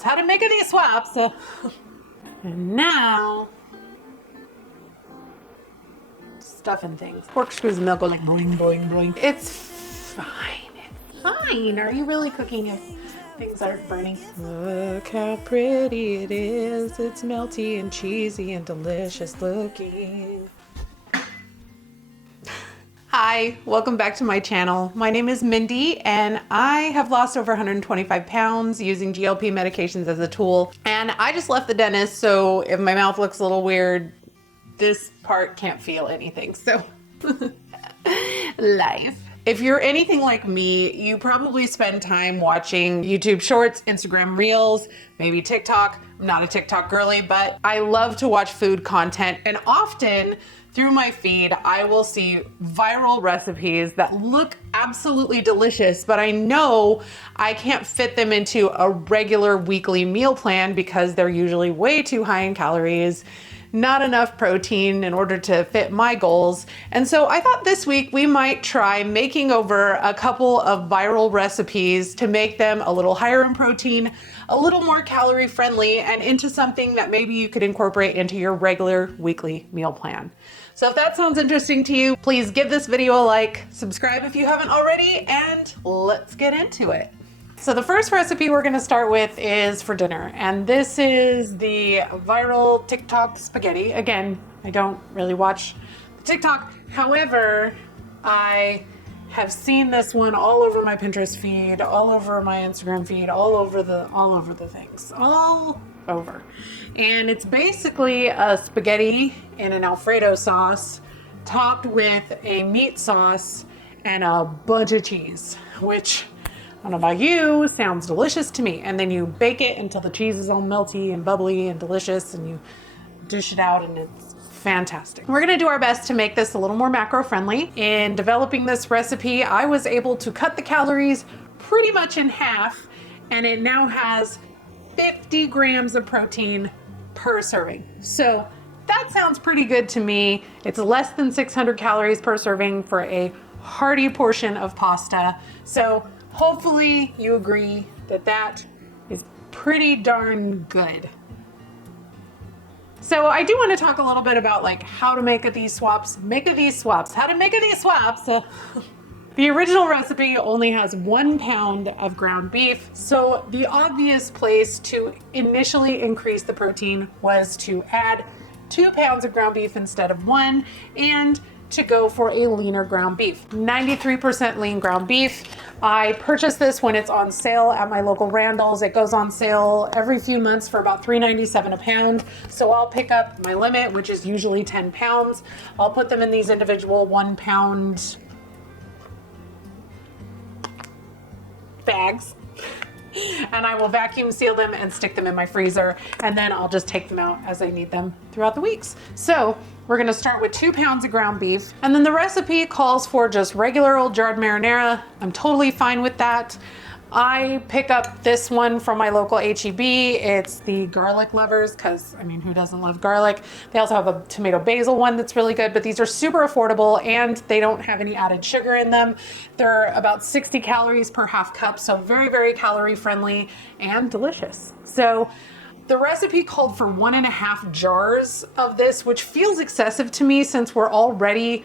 How to make these swaps. And now, stuffing things. Corkscrews and milk go like boing, boing, boing. It's fine. It's fine. Are you really cooking if things aren't burning? Look how pretty it is. It's melty and cheesy and delicious looking. Hi, welcome back to my channel. My name is Mindy and I have lost over 125 pounds using GLP medications as a tool. And I just left the dentist, so if my mouth looks a little weird, this part can't feel anything, so life. If you're anything like me, you probably spend time watching YouTube Shorts, Instagram Reels, maybe TikTok. I'm not a TikTok girly, but I love to watch food content, and often through my feed, I will see viral recipes that look absolutely delicious, but I know I can't fit them into a regular weekly meal plan because they're usually way too high in calories, not enough protein in order to fit my goals. And so I thought this week we might try making over a couple of viral recipes to make them a little higher in protein, a little more calorie friendly, and into something that maybe you could incorporate into your regular weekly meal plan. So if that sounds interesting to you, please give this video a like, subscribe if you haven't already, and let's get into it. So the first recipe we're gonna start with is for dinner, and this is the viral TikTok spaghetti. Again, I don't really watch TikTok. However, I have seen this one all over my Pinterest feed, all over my Instagram feed, all over the things, all over. And it's basically a spaghetti in an Alfredo sauce topped with a meat sauce and a bunch of cheese, which I don't know about you, sounds delicious to me. And then you bake it until the cheese is all melty and bubbly and delicious, and you dish it out, and it's fantastic. We're gonna do our best to make this a little more macro friendly. In developing this recipe, I was able to cut the calories pretty much in half, and it now has 50 grams of protein per serving. So that sounds pretty good to me. It's less than 600 calories per serving for a hearty portion of pasta. So hopefully you agree that that is pretty darn good. So I do want to talk a little bit about like how to make these swaps. How to make these swaps. The original recipe only has 1 pound of ground beef, so the obvious place to initially increase the protein was to add 2 pounds of ground beef instead of 1, and to go for a leaner ground beef. 93% lean ground beef. I purchased this when it's on sale at my local Randall's. It goes on sale every few months for about $3.97 a pound. So I'll pick up my limit, which is usually 10 pounds. I'll put them in these individual 1 pound bags, and I will vacuum seal them and stick them in my freezer, and then I'll just take them out as I need them throughout the weeks. So we're gonna start with 2 pounds of ground beef, and then the recipe calls for just regular old jarred marinara. I'm totally fine with that. I pick up this one from my local H-E-B. It's the garlic lovers, because I mean, who doesn't love garlic? They also have a tomato basil one that's really good, but these are super affordable and they don't have any added sugar in them. They're about 60 calories per half cup, so very, very calorie friendly and delicious. So the recipe called for 1.5 jars of this, which feels excessive to me since we're already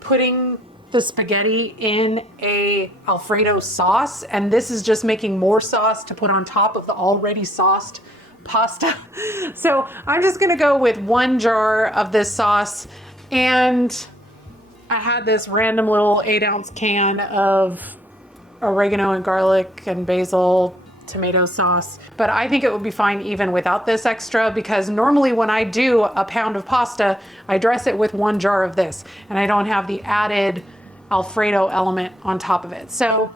putting the spaghetti in a Alfredo sauce, and this is just making more sauce to put on top of the already sauced pasta. So I'm just gonna go with 1 jar of this sauce, and I had this random little 8-ounce can of oregano and garlic and basil tomato sauce, but I think it would be fine even without this extra, because normally when I do a pound of pasta, I dress it with 1 jar of this, and I don't have the added Alfredo element on top of it. So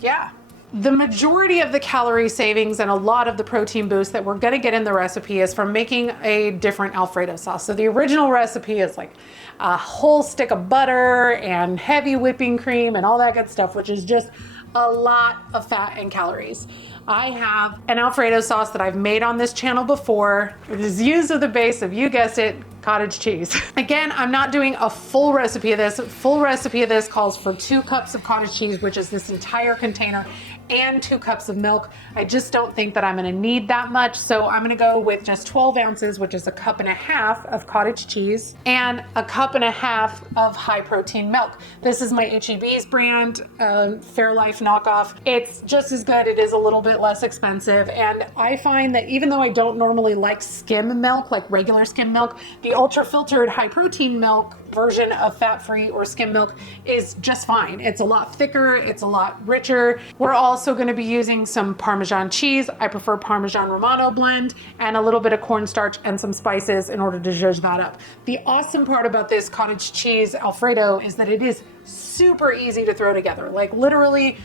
yeah, the majority of the calorie savings and a lot of the protein boost that we're gonna get in the recipe is from making a different Alfredo sauce. So the original recipe is like a whole stick of butter and heavy whipping cream and all that good stuff, which is just a lot of fat and calories. I have an Alfredo sauce that I've made on this channel before. It is used as the base of, you guessed it, cottage cheese. Again, I'm not doing a full recipe of this. Full recipe of this calls for 2 cups of cottage cheese, which is this entire container. and 2 cups of milk. I just don't think that I'm gonna need that much. So I'm gonna go with just 12 ounces, which is a cup and a half of cottage cheese and a cup and a half of high protein milk. This is my H-E-B's brand, Fairlife knockoff. It's just as good. It is a little bit less expensive. And I find that even though I don't normally like skim milk, like regular skim milk, the ultra filtered high protein milk version of fat-free or skim milk is just fine. It's a lot thicker, it's a lot richer. We're also going to be using some Parmesan cheese. I prefer Parmesan Romano blend, and a little bit of cornstarch and some spices in order to zhuzh that up. The awesome part about this cottage cheese Alfredo is that it is super easy to throw together. Like literally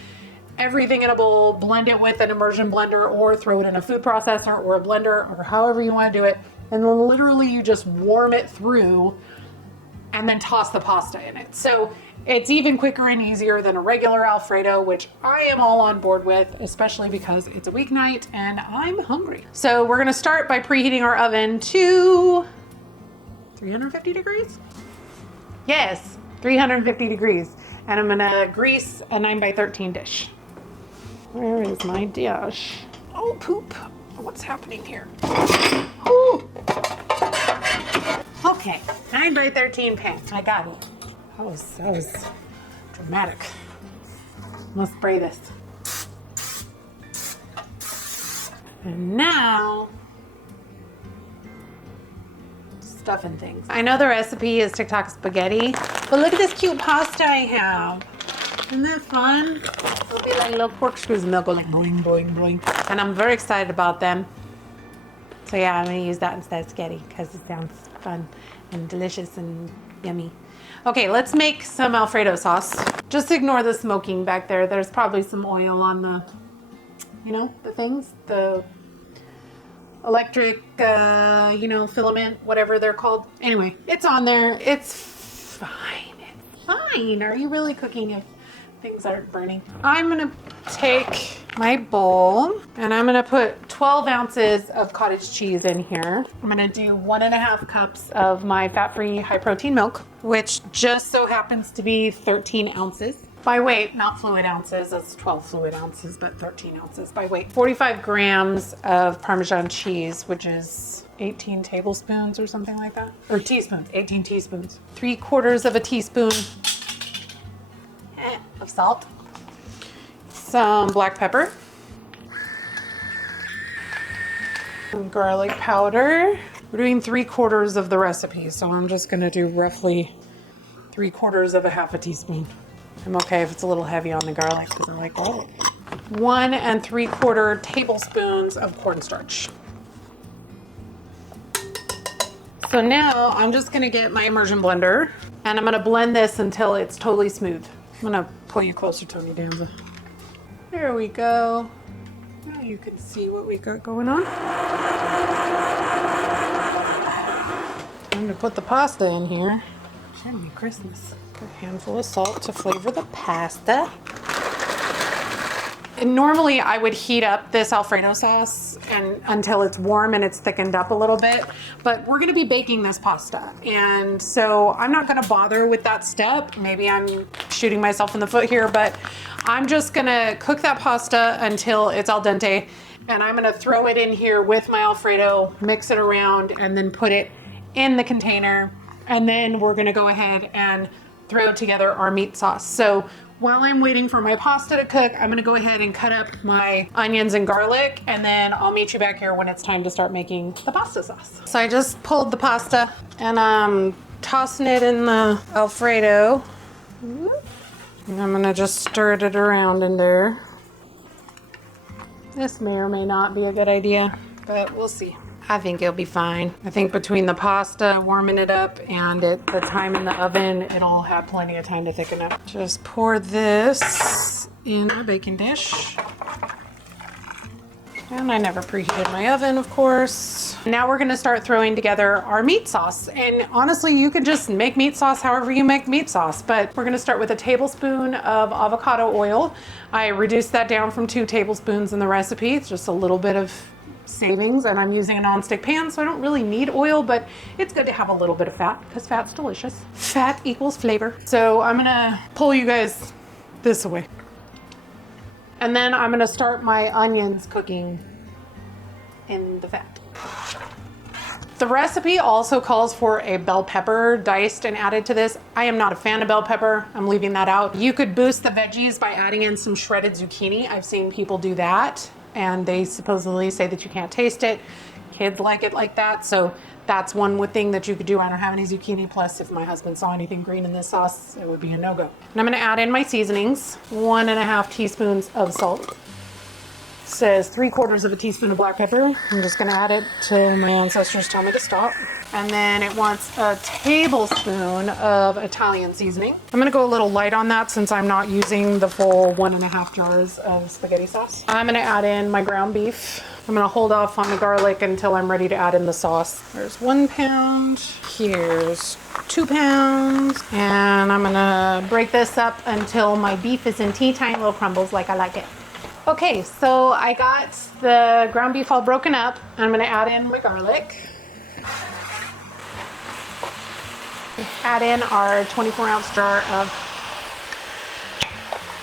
everything in a bowl, blend it with an immersion blender or throw it in a food processor or a blender or however you want to do it. And then literally you just warm it through and then toss the pasta in it. So it's even quicker and easier than a regular Alfredo, which I am all on board with, especially because it's a weeknight and I'm hungry. So we're gonna start by preheating our oven to 350 degrees? Yes, 350 degrees. And I'm gonna grease a 9x13 dish. Where is my dish? Oh, poop. What's happening here? Ooh. Okay, 9x13 pan. I got it. That was dramatic. Let's spray this. And now, stuffing things. I know the recipe is TikTok spaghetti, but look at this cute pasta I have. Isn't that fun? It'll be like little corkscrews and they'll go like boing, boing, boing. And I'm very excited about them. So yeah, I'm gonna use that instead of spaghetti because it sounds fun and delicious and yummy. Okay, let's make some Alfredo sauce. Just ignore the smoking back there. There's probably some oil on the, you know, the things, the electric, filament, whatever they're called. Anyway, it's on there. It's fine. It's fine. Are you really cooking if things aren't burning? I'm gonna take my bowl and I'm gonna put 12 ounces of cottage cheese in here. I'm gonna do 1.5 cups of my fat-free high-protein milk, which just so happens to be 13 ounces. By weight, not fluid ounces, it's 12 fluid ounces, but 13 ounces by weight. 45 grams of Parmesan cheese, which is 18 tablespoons or something like that. Or teaspoons, 18 teaspoons. 3/4 of a teaspoon of salt. Some black pepper. Some garlic powder. We're doing 3/4 of the recipe, so I'm just gonna do roughly 3/4 of a half a teaspoon. I'm okay if it's a little heavy on the garlic because I like garlic. 1 3/4 tablespoons of cornstarch. So now I'm just gonna get my immersion blender and I'm gonna blend this until it's totally smooth. I'm gonna pull you closer, Tony Danza. There we go. Now you can see what we got going on. Time to put the pasta in here. It's gonna be Christmas. A handful of salt to flavor the pasta. And normally I would heat up this Alfredo sauce until it's warm and it's thickened up a little bit, but we're gonna be baking this pasta. And so I'm not gonna bother with that step. Maybe I'm shooting myself in the foot here, but I'm just gonna cook that pasta until it's al dente. And I'm gonna throw it in here with my Alfredo, mix it around, and then put it in the container. And then we're gonna go ahead and throw together our meat sauce. So while I'm waiting for my pasta to cook, I'm gonna go ahead and cut up my onions and garlic, and then I'll meet you back here when it's time to start making the pasta sauce. So I just pulled the pasta and I'm tossing it in the Alfredo. And I'm gonna just stir it around in there. This may or may not be a good idea, but we'll see. I think it'll be fine. I think between the pasta, warming it up, and the time in the oven, it'll have plenty of time to thicken up. Just pour this in a baking dish. And I never preheated my oven, of course. Now we're gonna start throwing together our meat sauce. And honestly, you could just make meat sauce however you make meat sauce, but we're gonna start with a tablespoon of avocado oil. I reduced that down from 2 tablespoons in the recipe. It's just a little bit of savings, and I'm using a non-stick pan, so I don't really need oil, but it's good to have a little bit of fat because fat's delicious. Fat equals flavor. So I'm gonna pull you guys this way. And then I'm gonna start my onions cooking in the fat. The recipe also calls for a bell pepper diced and added to this. I am not a fan of bell pepper. I'm leaving that out. You could boost the veggies by adding in some shredded zucchini. I've seen people do that, and they supposedly say that you can't taste it. Kids like it like that, so that's one thing that you could do. I don't have any zucchini, plus if my husband saw anything green in this sauce, it would be a no-go. And I'm gonna add in my seasonings. 1.5 teaspoons of salt. Says 3/4 of a teaspoon of black pepper. I'm just gonna add it till my ancestors tell me to stop. And then it wants a tablespoon of Italian seasoning. I'm gonna go a little light on that since I'm not using the full 1.5 jars of spaghetti sauce. I'm gonna add in my ground beef. I'm gonna hold off on the garlic until I'm ready to add in the sauce. There's 1 pound, here's 2 pounds, and I'm gonna break this up until my beef is in tea tiny little crumbles like I like it. Okay, so I got the ground beef all broken up. I'm gonna add in my garlic. Add in our 24-ounce jar of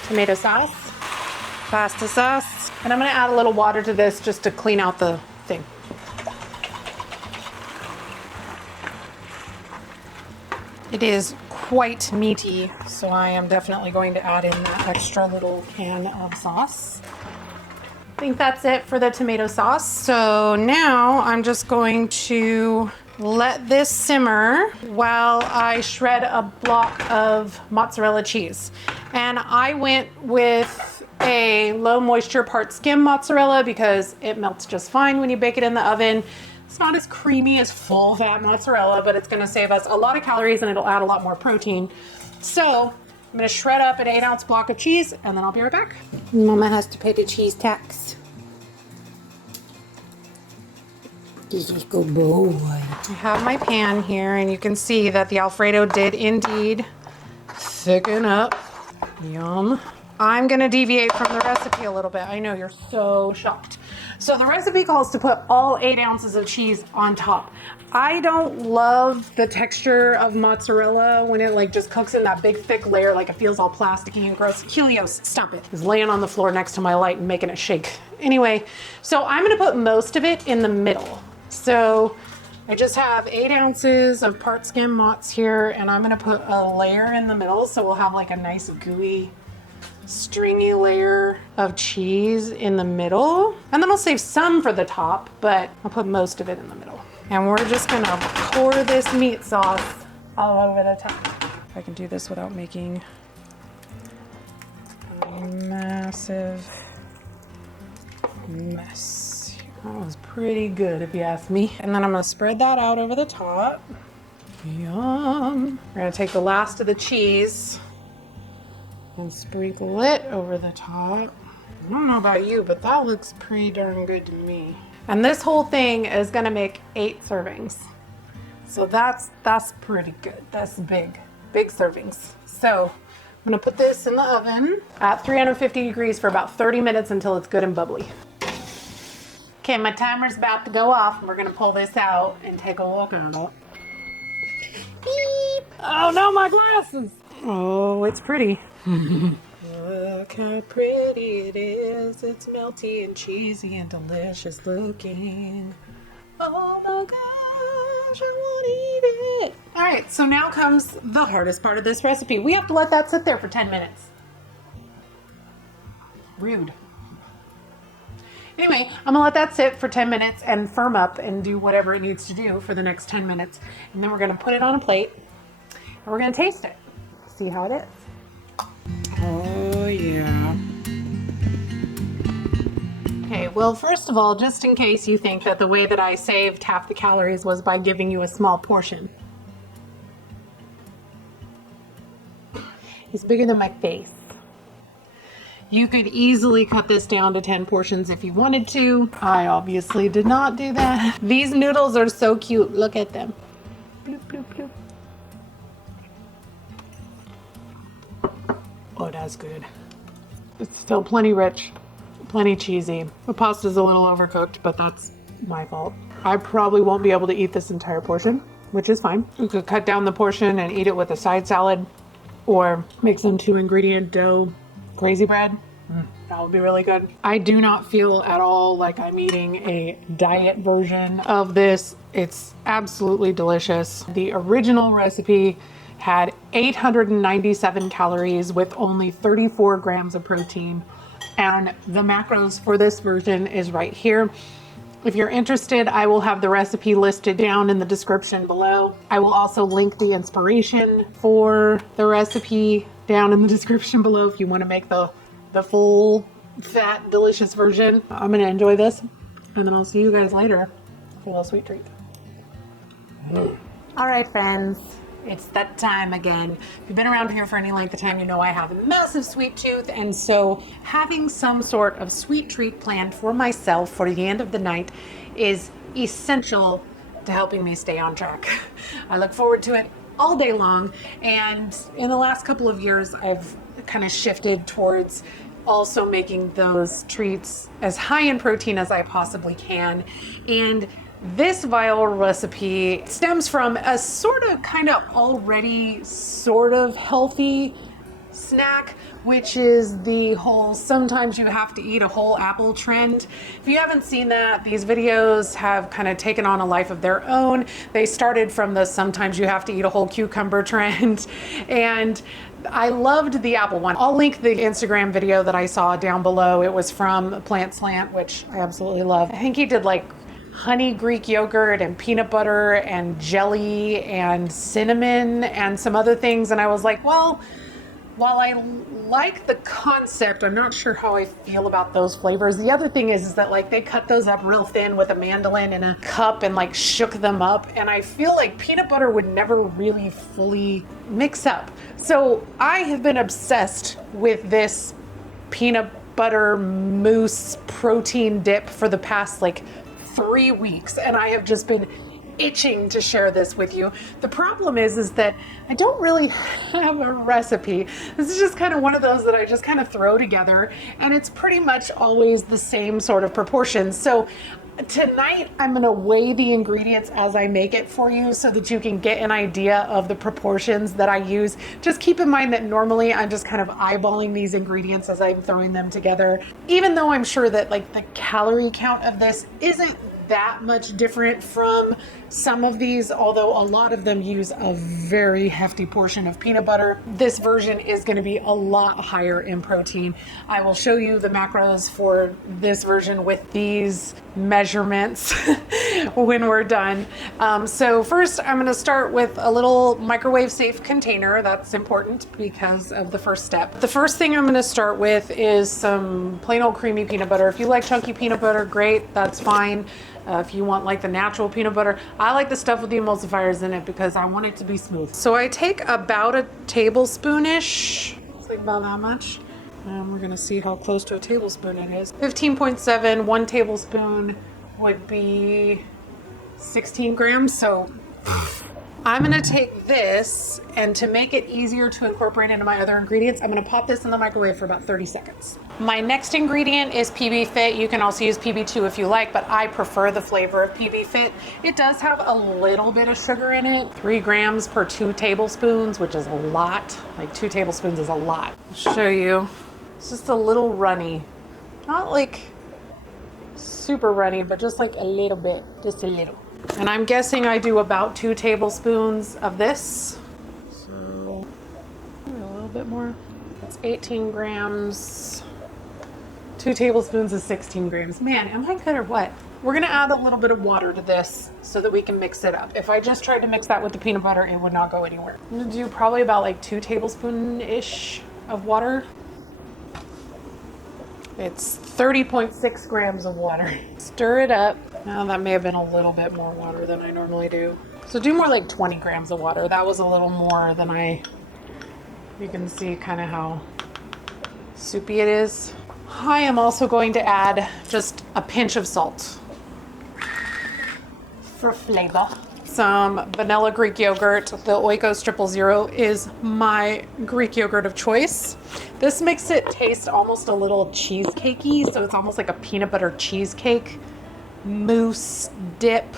tomato sauce, pasta sauce, and I'm gonna add a little water to this just to clean out the thing. It is quite meaty, so I am definitely going to add in that extra little can of sauce. I think that's it for the tomato sauce. So now I'm just going to let this simmer while I shred a block of mozzarella cheese. And I went with a low moisture part skim mozzarella because it melts just fine when you bake it in the oven. It's not as creamy as full fat mozzarella, but it's gonna save us a lot of calories and it'll add a lot more protein. So I'm gonna shred up an 8-ounce block of cheese and then I'll be right back. Mama has to pay the cheese tax. This is good boy. I have my pan here and you can see that the Alfredo did indeed thicken up. Yum. I'm gonna deviate from the recipe a little bit. I know you're so shocked. So the recipe calls to put all 8 ounces of cheese on top. I don't love the texture of mozzarella when it like just cooks in that big thick layer, like it feels all plasticky and gross. Helios, stop it. It's laying on the floor next to my light and making it shake. Anyway, so I'm gonna put most of it in the middle. So I just have 8 ounces of part skim mozz here and I'm gonna put a layer in the middle so we'll have like a nice gooey stringy layer of cheese in the middle, and then I'll save some for the top, but I'll put most of it in the middle. And we're just gonna pour this meat sauce all over the top. If I can do this without making a massive mess. That was pretty good if you ask me. And then I'm gonna spread that out over the top. Yum. We're gonna take the last of the cheese and sprinkle it over the top. I don't know about you, but that looks pretty darn good to me. And this whole thing is gonna make 8 servings. So that's pretty good. That's big servings. So I'm gonna put this in the oven at 350 degrees for about 30 minutes until it's good and bubbly. Okay, my timer's about to go off and we're gonna pull this out and take a look at it. Beep! Oh no, my glasses! Oh, it's pretty. Look how pretty it is. It's melty and cheesy and delicious looking. Oh my gosh, I want to eat it. All right, so now comes the hardest part of this recipe. We have to let that sit there for 10 minutes. Rude. Anyway, I'm gonna let that sit for 10 minutes and firm up and do whatever it needs to do for the next 10 minutes. And then we're gonna put it on a plate and we're gonna taste it. See how it is. Oh yeah. Okay, well, first of all, just in case you think that the way that I saved half the calories was by giving you a small portion. It's bigger than my face. You could easily cut this down to 10 portions if you wanted to. I obviously did not do that. These noodles are so cute. Look at them. Bloop, bloop, bloop. Oh, that's good. It's still plenty rich, plenty cheesy. The pasta's a little overcooked, but that's my fault. I probably won't be able to eat this entire portion, which is fine. You could cut down the portion and eat it with a side salad or make some 2-ingredient dough crazy bread. That would be really good. I do not feel at all like I'm eating a diet version of this. It's absolutely delicious. The original recipe had 897 calories with only 34 grams of protein. And the macros for this version is right here. If you're interested, I will have the recipe listed down in the description below. I will also link the inspiration for the recipe down in the description below if you want to make the full fat delicious version. I'm gonna enjoy this and then I'll see you guys later for a little sweet treat. All right, friends, it's that time again. If you've been around here for any length of time, you know I have a massive sweet tooth, and so having some sort of sweet treat planned for myself for the end of the night is essential to helping me stay on track. I look forward to it all day long, and in the last couple of years I've kind of shifted towards also making those treats as high in protein as I possibly can. And this viral recipe stems from a sort of kind of already sort of healthy snack, which is the whole sometimes you have to eat a whole apple trend. If you haven't seen that, these videos have kind of taken on a life of their own. They started from the sometimes you have to eat a whole cucumber trend, and I loved the apple one. I'll link the Instagram video that I saw down below. It was from Plant Slant, which I absolutely love. I think he did like honey Greek yogurt and peanut butter and jelly and cinnamon and some other things. And I was like, well, while I like the concept, I'm not sure how I feel about those flavors. The other thing is that like they cut those up real thin with a mandolin in a cup and like shook them up. And I feel like peanut butter would never really fully mix up. So I have been obsessed with this peanut butter mousse protein dip for the past like 3 weeks. And I have just been itching to share this with you. The problem is that I don't really have a recipe. This is just kind of one of those that I just kind of throw together, and it's pretty much always the same sort of proportions. So tonight I'm going to weigh the ingredients as I make it for you so that you can get an idea of the proportions that I use. Just keep in mind that normally I'm just kind of eyeballing these ingredients as I'm throwing them together, even though I'm sure that like the calorie count of this isn't that much different from some of these, although a lot of them use a very hefty portion of peanut butter. This version is going to be a lot higher in protein. I will show you the macros for this version with these measurements when we're done. So first I'm going to start with a little microwave safe container. That's important because of the first step. The first thing I'm going to start with is some plain old creamy peanut butter. If you like chunky peanut butter, great, that's fine. If you want like the natural peanut butter, I like the stuff with the emulsifiers in it because I want it to be smooth. So I take about a tablespoon-ish, it's like about that much. And we're gonna see how close to a tablespoon it is. 15.7, 1 tablespoon would be 16 grams. So I'm gonna take this, and to make it easier to incorporate into my other ingredients, I'm gonna pop this in the microwave for about 30 seconds. My next ingredient is PB Fit. You can also use PB2 if you like, but I prefer the flavor of PB Fit. It does have a little bit of sugar in it, 3 grams per 2 tablespoons, which is a lot. Like 2 tablespoons is a lot. I'll show you. It's just a little runny. Not like super runny, but just like a little bit, just a little. And I'm guessing I do about 2 tablespoons of this. So a little bit more. That's 18 grams. 2 tablespoons is 16 grams. Man, am I good or what? We're gonna add a little bit of water to this so that we can mix it up. If I just tried to mix that with the peanut butter, it would not go anywhere. I'm gonna do probably about like 2 tablespoons-ish of water. It's 30.6 grams of water. Stir it up. Now that may have been a little bit more water than I normally do. So do more like 20 grams of water. That was a little more than you can see kind of how soupy it is. I am also going to add just a pinch of salt for flavor. Some vanilla Greek yogurt. The Oikos 000 is my Greek yogurt of choice. This makes it taste almost a little cheesecakey, so it's almost like a peanut butter cheesecake mousse dip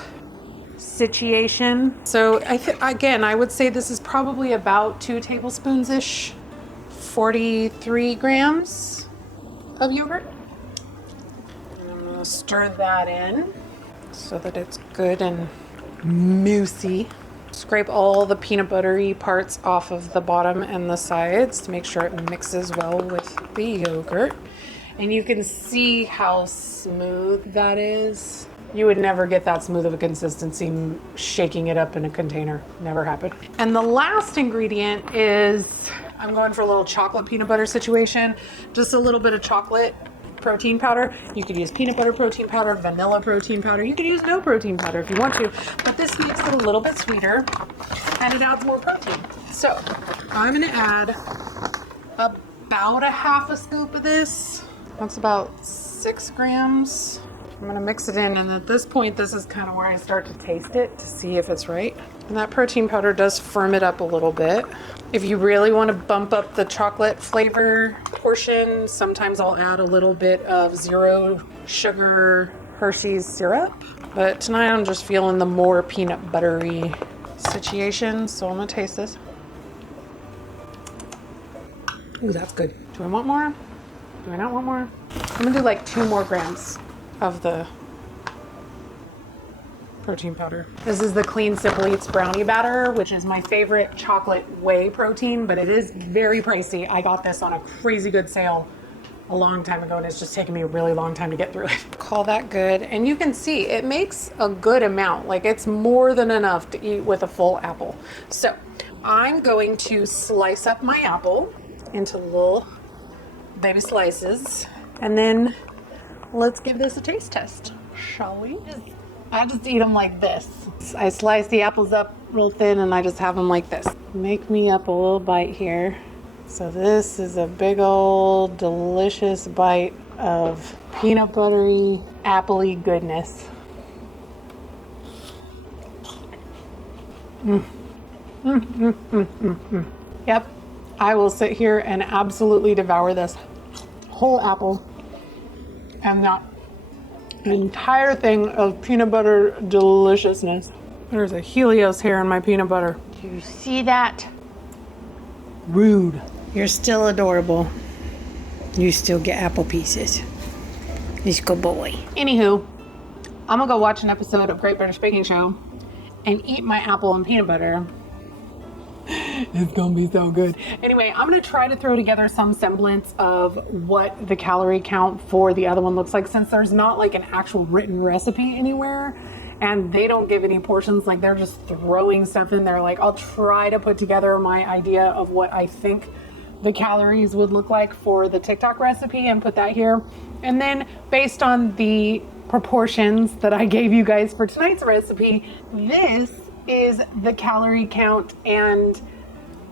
situation. So again, I would say this is probably about 2 tablespoons-ish, 43 grams. of yogurt. And I'm gonna stir that in so that it's good and moussey. Scrape all the peanut buttery parts off of the bottom and the sides to make sure it mixes well with the yogurt. And you can see how smooth that is. You would never get that smooth of a consistency shaking it up in a container. Never happened. And the last ingredient is, I'm going for a little chocolate peanut butter situation. Just a little bit of chocolate protein powder. You could use peanut butter protein powder, vanilla protein powder. You could use no protein powder if you want to, but this makes it a little bit sweeter and it adds more protein. So I'm gonna add about a half a scoop of this. That's about 6 grams. I'm gonna mix it in, and at this point, this is kind of where I start to taste it to see if it's right. And that protein powder does firm it up a little bit. If you really want to bump up the chocolate flavor portion, sometimes I'll add a little bit of 0 sugar Hershey's syrup. But tonight I'm just feeling the more peanut buttery situation, so I'm gonna taste this. Ooh, that's good. Do I want more? Do I not want more? I'm gonna do like 2 more grams of the protein powder. This is the Clean Simple Eats brownie batter, which is my favorite chocolate whey protein, but it is very pricey. I got this on a crazy good sale a long time ago, and it's just taken me a really long time to get through it. Call that good. And you can see it makes a good amount. Like, it's more than enough to eat with a full apple. So I'm going to slice up my apple into little baby slices, and then let's give this a taste test, shall we? I just eat them like this. I slice the apples up real thin and I just have them like this. Make me up a little bite here. So this is a big old delicious bite of peanut buttery, appley goodness. Yep, I will sit here and absolutely devour this whole apple and that entire thing of peanut butter deliciousness. There's a Helios hair in my peanut butter. Do you see that? Rude. You're still adorable. You still get apple pieces. He's a good boy. Anywho, I'm gonna go watch an episode of Great British Baking Show and eat my apple and peanut butter. It's gonna be so good. Anyway, I'm gonna try to throw together some semblance of what the calorie count for the other one looks like, since there's not like an actual written recipe anywhere and they don't give any portions. Like, they're just throwing stuff in there. Like, I'll try to put together my idea of what I think the calories would look like for the TikTok recipe and put that here. And then based on the proportions that I gave you guys for tonight's recipe, this is the calorie count and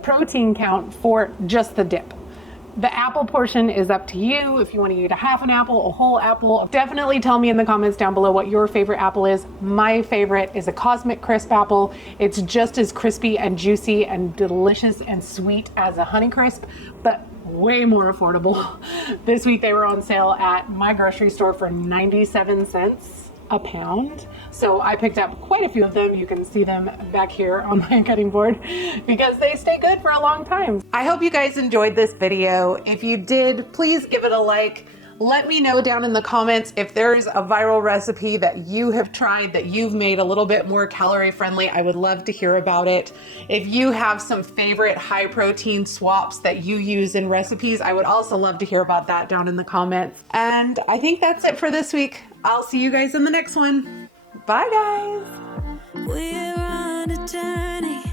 protein count for just the dip. The apple portion is up to you. If you want to eat a half an apple, a whole apple, definitely tell me in the comments down below what your favorite apple is. My favorite is a Cosmic Crisp apple. It's just as crispy and juicy and delicious and sweet as a Honeycrisp, but way more affordable. This week they were on sale at my grocery store for 97 cents a pound. So I picked up quite a few of them. You can see them back here on my cutting board because they stay good for a long time. I hope you guys enjoyed this video. If you did, please give it a like. Let me know down in the comments if there's a viral recipe that you have tried that you've made a little bit more calorie friendly. I would love to hear about it. If you have some favorite high protein swaps that you use in recipes, I would also love to hear about that down in the comments. And I think that's it for this week. I'll see you guys in the next one. Bye guys. We're on a journey,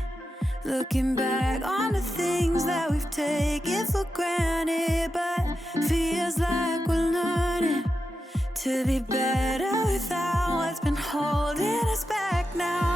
looking back on the things that we've taken for granted, but feels like we're learning to be better without what's been holding us back now.